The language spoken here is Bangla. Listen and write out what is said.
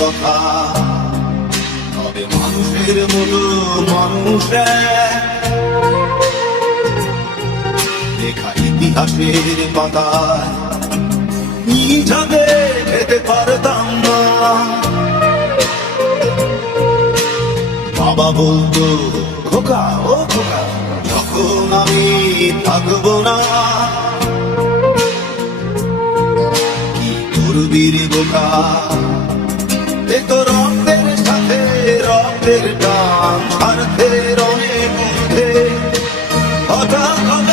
কথা। তবে মানুষের মতো মানুষ লেখা ইতিহাসের পাতায় নিঝাবে খেতে পারতাম না। বাবা বলতো, খোকা, ও খোকা, যখন আমি থাকব না কি করবি রে বোকা। এ তো রক্তের সাথে রক্তের টান স্বার্থের অনেক হঠাৎ